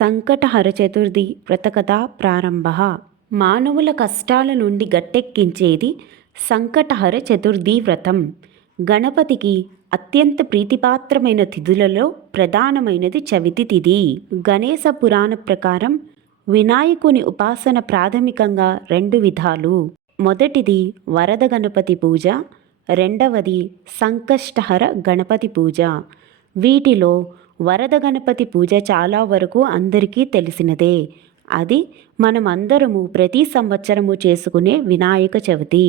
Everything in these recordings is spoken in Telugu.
సంకటహర చతుర్థి వ్రతకథ ప్రారంభ. మానవుల కష్టాల నుండి గట్టెక్కించేది సంకటహర చతుర్థి వ్రతం. గణపతికి అత్యంత ప్రీతిపాత్రమైన తిథులలో ప్రధానమైనది చవితి తిథి. గణేశ పురాణ ప్రకారం వినాయకుని ఉపాసన ప్రాథమికంగా రెండు విధాలు. మొదటిది వరద గణపతి పూజ, రెండవది సంకష్టహర గణపతి పూజ. వీటిలో వరద గణపతి పూజ చాలా వరకు అందరికీ తెలిసినదే. అది మనమందరము ప్రతి సంవత్సరము చేసుకునే వినాయక చవితి.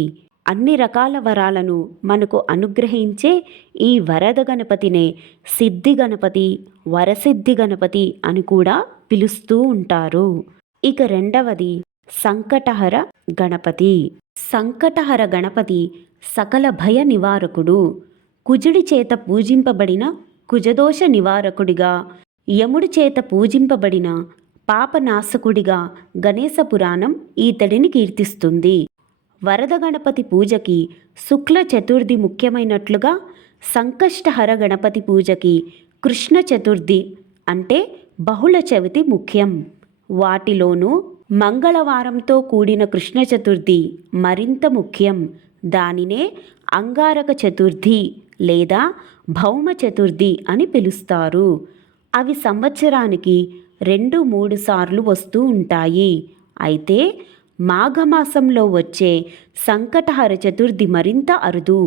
అన్ని రకాల వరాలను మనకు అనుగ్రహించే ఈ వరద గణపతినే సిద్ధి గణపతి, వరసిద్ధి గణపతి అని కూడా పిలుస్తూ ఉంటారు. ఇక రెండవది సంకటహర గణపతి. సంకటహర గణపతి సకల భయ నివారకుడు. కుజుడి చేత పూజింపబడిన కుజదోష నివారకుడిగా, యముడి చేత పూజింపబడిన పాపనాశకుడిగా గణేశ పురాణం ఈతడిని కీర్తిస్తుంది. వరద గణపతి పూజకి శుక్ల చతుర్థి ముఖ్యమైనట్లుగా సంకష్టహర గణపతి పూజకి కృష్ణ చతుర్థి అంటే బహుళ చవితి ముఖ్యం. వాటిలోనూ మంగళవారంతో కూడిన కృష్ణ చతుర్థి మరింత ముఖ్యం. దానినే అంగారక చతుర్థి లేదా భౌమ చతుర్థి అని పిలుస్తారు. అవి సంవత్సరానికి 2-3 సార్లు వస్తూ ఉంటాయి. అయితే మాఘమాసంలో వచ్చే సంకటహర చతుర్థి మరింత అరుదు.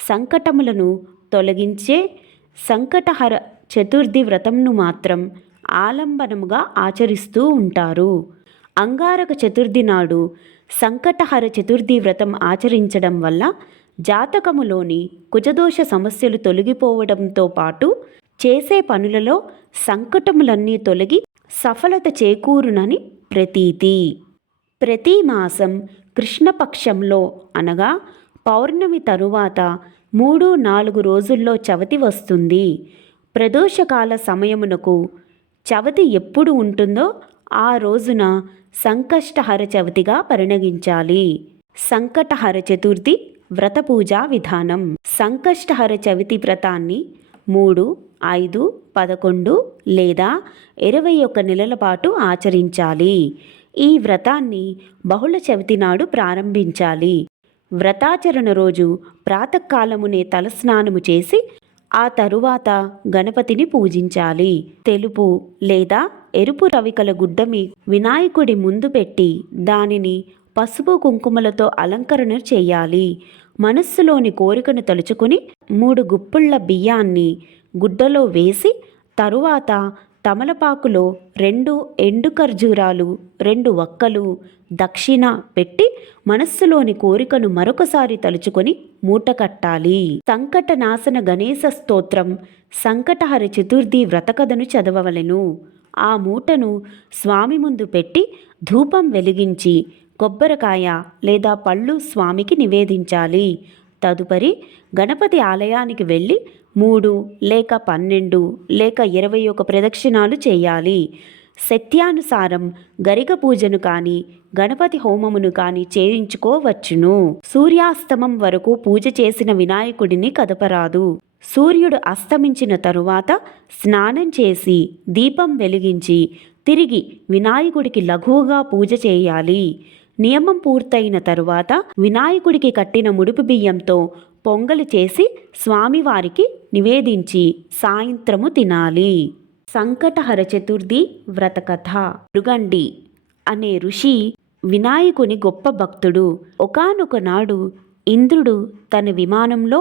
సంకటములను తొలగించే సంకటహర చతుర్థి వ్రతంను మాత్రం ఆలంబనముగా ఆచరిస్తూ ఉంటారు. అంగారక చతుర్థి నాడు సంకటహర చతుర్థి వ్రతం ఆచరించడం వల్ల జాతకములోని కుజదోష సమస్యలు తొలగిపోవడంతో పాటు చేసే పనులలో సంకటములన్నీ తొలగి సఫలత చేకూరునని ప్రతీతి. ప్రతి మాసం కృష్ణపక్షంలో అనగా పౌర్ణమి తరువాత 3-4 రోజుల్లో చవితి వస్తుంది. ప్రదోషకాల సమయమునకు చవితి ఎప్పుడు ఉంటుందో ఆ రోజున సంకష్టహర చవితిగా పరిగణించాలి. సంకటహర చతుర్థి వ్రత పూజా విధానం. సంకష్టహర చవితి వ్రతాన్ని 3, 5, 11 లేదా 21 నెలల పాటు ఆచరించాలి. ఈ వ్రతాన్ని బహుళ చవితి నాడు ప్రారంభించాలి. వ్రతాచరణ రోజు ప్రాతకాలమునే తలస్నానము చేసి ఆ తరువాత గణపతిని పూజించాలి. తెలుపు లేదా ఎరుపు రవికల గుడ్డమి వినాయకుడి ముందు పెట్టి దానిని పసుపు కుంకుమలతో అలంకరణ చేయాలి. మనస్సులోని కోరికను తలుచుకుని 3 గుప్పిళ్ళ బియ్యాన్ని గుడ్డలో వేసి తరువాత తమలపాకులో 2 ఎండు ఖర్జూరాలు, 2 వక్కలు దక్షిణ పెట్టి మనస్సులోని కోరికను మరొకసారి తలుచుకొని మూట కట్టాలి. సంకటనాశన గణేశ స్తోత్రం, సంకటహర చతుర్థి వ్రతకథను చదవవలెను. ఆ మూటను స్వామి ముందు పెట్టి ధూపం వెలిగించి కొబ్బరికాయ లేదా పళ్ళు స్వామికి నివేదించాలి. తదుపరి గణపతి ఆలయానికి వెళ్ళి 3 లేక 12 లేక 21 ప్రదక్షిణాలు చేయాలి. శక్త్యానుసారం గరిక పూజను కానీ గణపతి హోమమును కానీ చేయించుకోవచ్చును. సూర్యాస్తమం వరకు పూజ చేసిన వినాయకుడిని కదపరాదు. సూర్యుడు అస్తమించిన తరువాత స్నానం చేసి దీపం వెలిగించి తిరిగి వినాయకుడికి లఘువుగా పూజ చేయాలి. నియమం పూర్తయిన తరువాత వినాయకుడికి కట్టిన ముడుపు బియ్యంతో పొంగలి చేసి స్వామివారికి నివేదించి సాయంత్రము తినాలి. సంకటహర చతుర్థి వ్రతకథ. భృగండి అనే ఋషి వినాయకుని గొప్ప భక్తుడు. ఒకానొక నాడు ఇంద్రుడు తన విమానంలో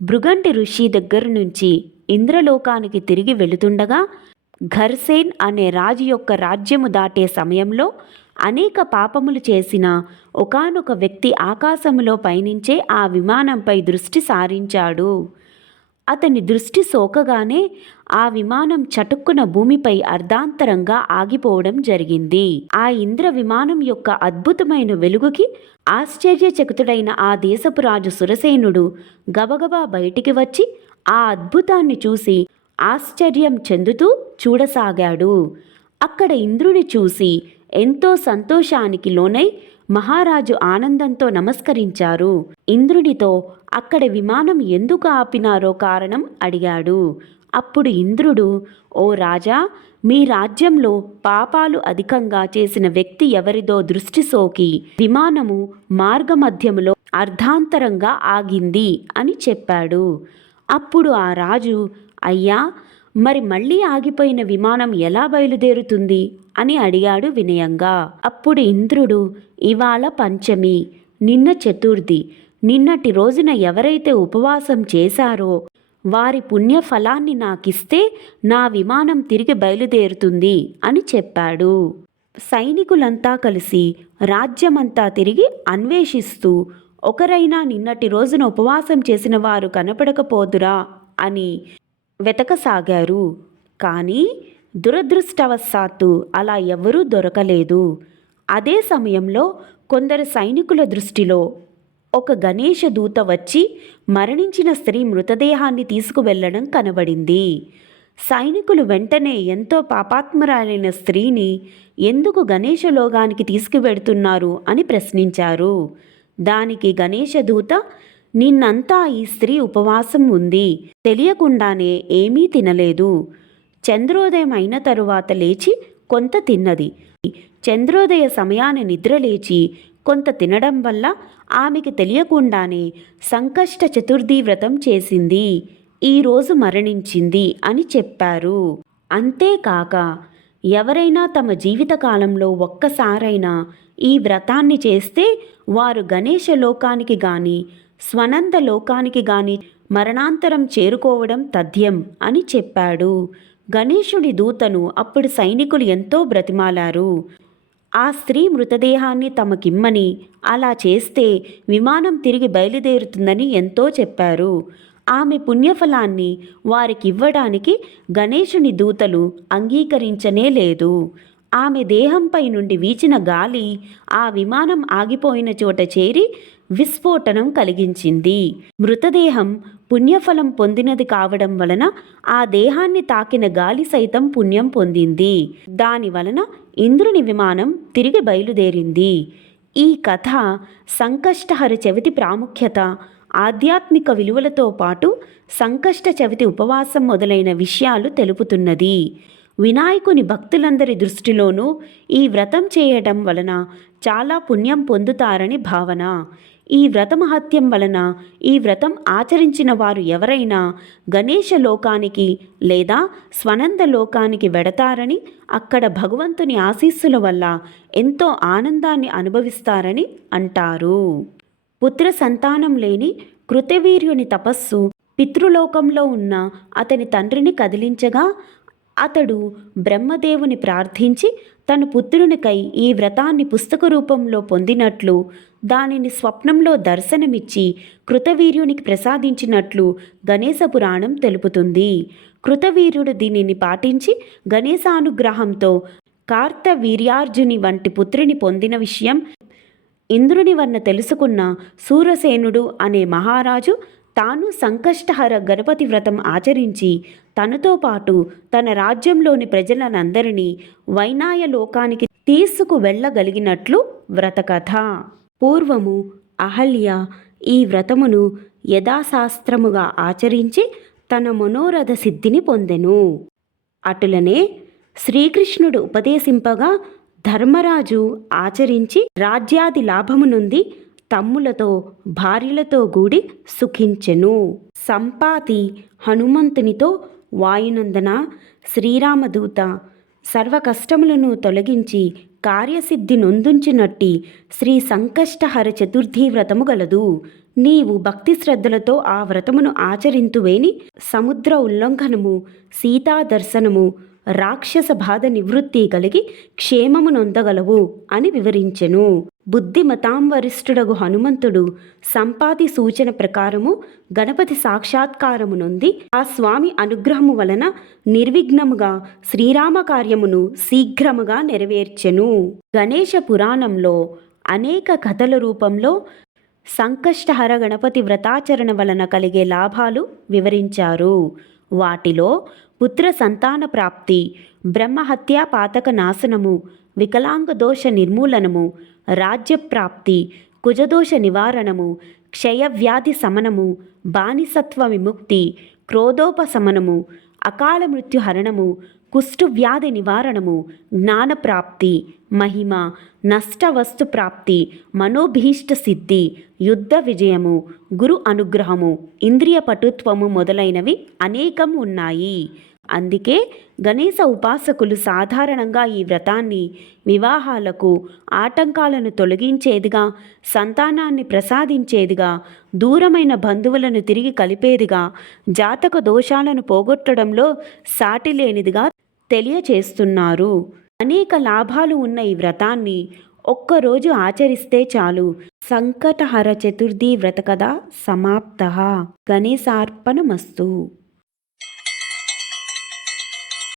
భృగండి ఋషి దగ్గర నుంచి ఇంద్రలోకానికి తిరిగి వెళుతుండగా ఘర్సేన్ అనే రాజు యొక్క రాజ్యము దాటే సమయంలో అనేక పాపములు చేసిన ఒకానొక వ్యక్తి ఆకాశములో పయనించే ఆ విమానంపై దృష్టి సారించాడు. అతని దృష్టి సోకగానే ఆ విమానం చటుక్కున భూమిపై అర్ధాంతరంగా ఆగిపోవడం జరిగింది. ఆ ఇంద్ర విమానం యొక్క అద్భుతమైన వెలుగుకి ఆశ్చర్యచకితుడైన ఆ దేశపు రాజు సురసేనుడు గబగబా బయటికి వచ్చి ఆ అద్భుతాన్ని చూసి ఆశ్చర్యం చెందుతూ చూడసాగాడు. అక్కడ ఇంద్రుని చూసి ఎంతో సంతోషానికి లోనై మహారాజు ఆనందంతో నమస్కరించారు. ఇంద్రునితో అక్కడ విమానం ఎందుకు ఆపినారో కారణం అడిగాడు. అప్పుడు ఇంద్రుడు, ఓ రాజా, మీ రాజ్యంలో పాపాలు అధికంగా చేసిన వ్యక్తి ఎవరిదో దృష్టి సోకి విమానము మార్గమధ్యములో అర్ధాంతరంగా ఆగింది అని చెప్పాడు. అప్పుడు ఆ రాజు, అయ్యా, మరి మళ్ళీ ఆగిపోయిన విమానం ఎలా బయలుదేరుతుంది అని అడిగాడు వినయంగా. అప్పుడు ఇంద్రుడు, ఇవాళ పంచమి, నిన్న చతుర్థి, నిన్నటి రోజున ఎవరైతే ఉపవాసం చేశారో వారి పుణ్యఫలాన్ని నాకిస్తే నా విమానం తిరిగి బయలుదేరుతుంది అని చెప్పాడు. సైనికులంతా కలిసి రాజ్యమంతా తిరిగి అన్వేషిస్తూ ఒకరైనా నిన్నటి రోజున ఉపవాసం చేసిన వారు కనపడకపోదురా అని వెతకసాగారు. కానీ దురదృష్టవశాత్తు అలా ఎవ్వరూ దొరకలేదు. అదే సమయంలో కొందరు సైనికుల దృష్టిలో ఒక గణేశ దూత వచ్చి మరణించిన స్త్రీ మృతదేహాన్ని తీసుకువెళ్లడం కనబడింది. సైనికులు వెంటనే ఎంతో పాపాత్మురాలైన స్త్రీని ఎందుకు గణేశ లోకానికి తీసుకువెడుతున్నారు అని ప్రశ్నించారు. దానికి గణేశ దూత, నిన్నంతా ఈ స్త్రీ ఉపవాసం ఉంది, తెలియకుండానే ఏమీ తినలేదు. చంద్రోదయం అయిన తరువాత లేచి కొంత తిన్నది. చంద్రోదయ సమయాన నిద్రలేచి కొంత తినడం వల్ల ఆమెకి తెలియకుండానే సంకష్ట చతుర్థి వ్రతం చేసింది, ఈరోజు మరణించింది అని చెప్పారు. అంతేకాక ఎవరైనా తమ జీవితకాలంలో ఒక్కసారైనా ఈ వ్రతాన్ని చేస్తే వారు గణేశ లోకానికి గాని స్వనంద లోకానికి గాని మరణాంతరం చేరుకోవడం తథ్యం అని చెప్పాడు. గణేశుడి దూతను అప్పుడు సైనికులు ఎంతో బ్రతిమాలారు. ఆ స్త్రీ మృతదేహాన్ని తమకిమ్మని, అలా చేస్తే విమానం తిరిగి బయలుదేరుతుందని ఎంతో చెప్పారు. ఆమె పుణ్యఫలాన్ని వారికివ్వడానికి గణేశుని దూతలు అంగీకరించనే లేదు. ఆమె దేహంపై నుండి వీచిన గాలి ఆ విమానం ఆగిపోయిన చోట చేరి విస్ఫోటనం కలిగించింది. మృతదేహం పుణ్యఫలం పొందినది కావడం వలన ఆ దేహాన్ని తాకిన గాలి సైతం పుణ్యం పొందింది. దాని వలన ఇంద్రుని విమానం తిరిగి బయలుదేరింది. ఈ కథ సంకష్టహర చవితి ప్రాముఖ్యత, ఆధ్యాత్మిక విలువలతో పాటు సంకష్ట చవితి ఉపవాసం మొదలైన విషయాలు తెలుపుతున్నది. వినాయకుని భక్తులందరి దృష్టిలోనూ ఈ వ్రతం చేయడం వలన చాలా పుణ్యం పొందుతారని భావన. ఈ వ్రత మహత్యం వలన ఈ వ్రతం ఆచరించిన వారు ఎవరైనా గణేశ లోకానికి లేదా స్వనంద లోకానికి వెడతారని, అక్కడ భగవంతుని ఆశీస్సుల వల్ల ఎంతో ఆనందాన్ని అనుభవిస్తారని అంటారు. పుత్ర సంతానం లేని కృతవీర్యుని తపస్సు పితృలోకంలో ఉన్న అతని తండ్రిని కదిలించగా అతడు బ్రహ్మదేవుని ప్రార్థించి తన పుత్రునికై ఈ వ్రతాన్ని పుస్తక రూపంలో పొందినట్లు, దానిని స్వప్నంలో దర్శనమిచ్చి కృతవీర్యునికి ప్రసాదించినట్లు గణేశ పురాణం తెలుపుతుంది. కృతవీర్యుడు దీనిని పాటించి గణేశానుగ్రహంతో కార్తవీర్యార్జుని వంటి పుత్రుని పొందిన విషయం ఇంద్రుని వలన తెలుసుకున్న సూరసేనుడు అనే మహారాజు తాను సంకష్టహర గణపతి వ్రతం ఆచరించి తనతో పాటు తన రాజ్యంలోని ప్రజలనందరినీ వైనాయ లోకానికి తీసుకువెళ్ళగలిగినట్లు వ్రతకథ. పూర్వము అహల్య ఈ వ్రతమును యథాశాస్త్రముగా ఆచరించి తన మనోరథ సిద్ధిని పొందెను. అటులనే శ్రీకృష్ణుడు ఉపదేశింపగా ధర్మరాజు ఆచరించి రాజ్యాది లాభము నుండి తమ్ములతో భార్యలతో కూడి సుఖించెను. సంపాతి హనుమంతునితో, వాయునందన, శ్రీరామదూత, సర్వ కష్టములను తొలగించి కార్యసిద్ధి నొందుంచినట్టి శ్రీ సంకష్టహర చతుర్థి వ్రతము గలదు. నీవు భక్తి శ్రద్ధలతో ఆ వ్రతమును ఆచరింతువేని సముద్ర ఉల్లంఘనము, సీతా దర్శనము, రాక్షస బాధ నివృత్తి కలిగి క్షేమము నొందగలవు అని వివరించెను. బుద్ధిమతాం వరిష్ఠుడగు హనుమంతుడు సంపాతి సూచన ప్రకారము గణపతి సాక్షాత్కారము నొంది ఆ స్వామి అనుగ్రహము వలన నిర్విఘ్నముగా శ్రీరామ కార్యమును శీఘ్రముగా నెరవేర్చెను. గణేశ పురాణంలో అనేక కథల రూపంలో సంకష్టహర గణపతి వ్రతాచరణ వలన కలిగే లాభాలు వివరించారు. వాటిలో పుత్ర సంతాన ప్రాప్తి, బ్రహ్మహత్యా పాతక నాశనము, వికలాంగ దోష నిర్మూలనము, రాజ్యప్రాప్తి, కుజదోష నివారణము, క్షయవ్యాధి శమనము, బానిసత్వ విముక్తి, క్రోధోపశమనము, అకాల మృత్యు హరణము, కుష్టు వ్యాధి నివారణము, జ్ఞానప్రాప్తి, మహిమ, నష్టవస్తు ప్రాప్తి, మనోభీష్ట సిద్ధి, యుద్ధ విజయము, గురు అనుగ్రహము, ఇంద్రియ పటుత్వము మొదలైనవి అనేకం ఉన్నాయి. అందుకే గణేశ ఉపాసకులు సాధారణంగా ఈ వ్రతాన్ని వివాహాలకు ఆటంకాలను తొలగించేదిగా, సంతానాన్ని ప్రసాదించేదిగా, దూరమైన బంధువులను తిరిగి కలిపేదిగా, జాతక దోషాలను పోగొట్టడంలో సాటిలేనిదిగా తెలియచేస్తున్నారు. అనేక లాభాలు ఉన్న ఈ వ్రతాన్ని ఒక్కరోజు ఆచరిస్తే చాలు. సంకటహర చతుర్థి వ్రత కథ సమాప్త. గణేశార్పణమస్తు.